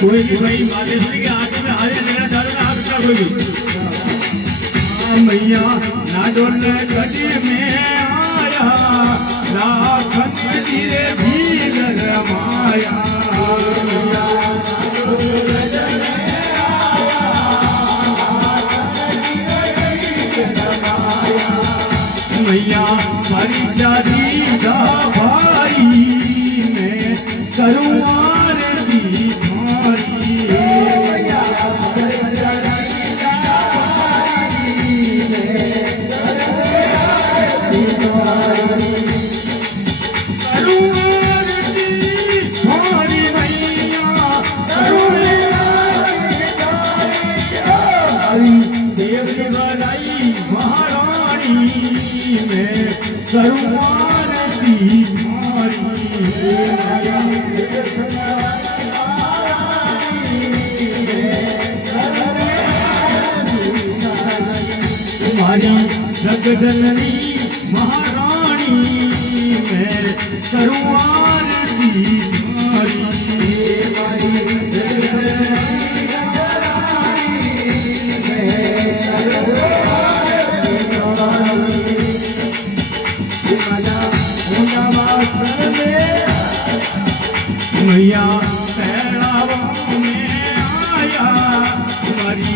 कोई भी भाई मालेश्वरी के आगे में हारे लेना चाहे ना आपका कोई मैया ना डोलने गली में आया ना खंडीरे भी रमाया मैया मारी जाती जा भाई मैं करूँ आरती जगदलनी महारानी मैं करूँ आरती तुम्हारी मैया पहरावा में आया तुम्हारी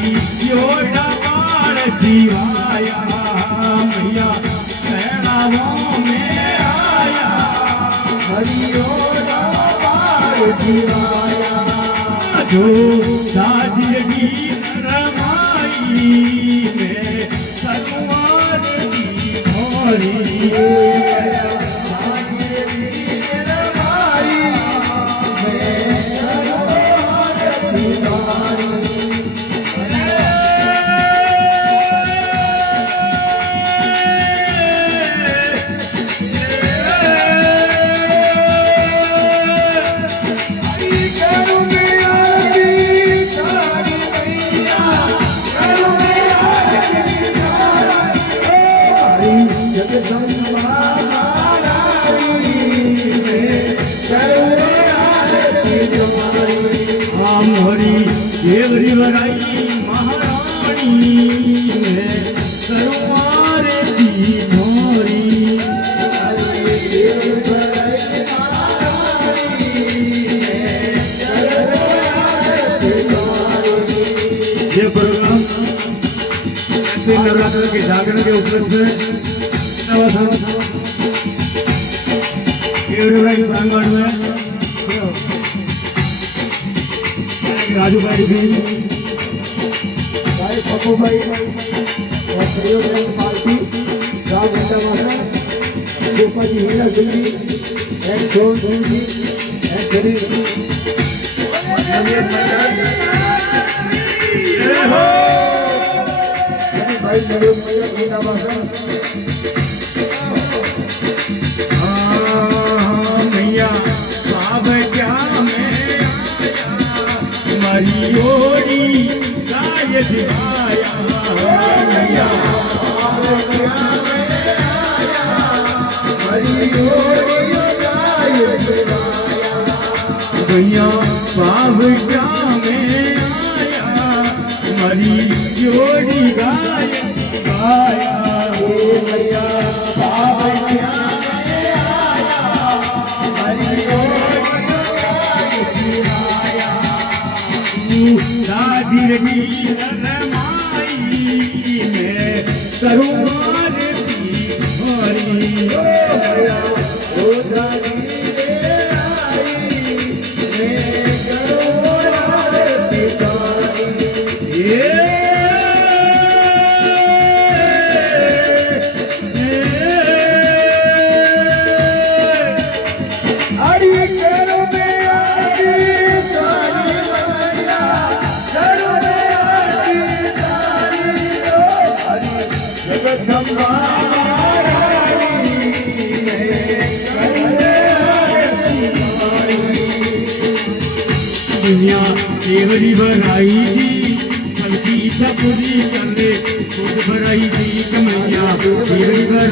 योड़ा बाड़ जीवाया मैया पहरावा में आया हरियोड़ा बाड़ जीवाया जो दादी की रमाई में सगवार की भोरी नवरात्र के जागरण के उपलक्ष्य में प्रांगण में राजू भाई भी भाई पप्पू भाई और सहयोग पार्टी राम घंटा माता गोपा जी हीरा दिल्ली एक सोन जी एक शरीर मैया बाब क्या में तुम्हारी ओरी गाय दिवाया मैया बाब क्या में तुम्हारी ओरी गाय दिवाया मैया बाब क्या में हरी जोड़ी गाय गाया मैया बाब क्या आया हरी जोड़ी गाया राजी रही रमाई मैं करूँ आरती हरी मैया ओ राजी दुनिया केवली बनाई थी सबकी इच्छा पूरी कर ले खुद बनाई थी कमैया केवली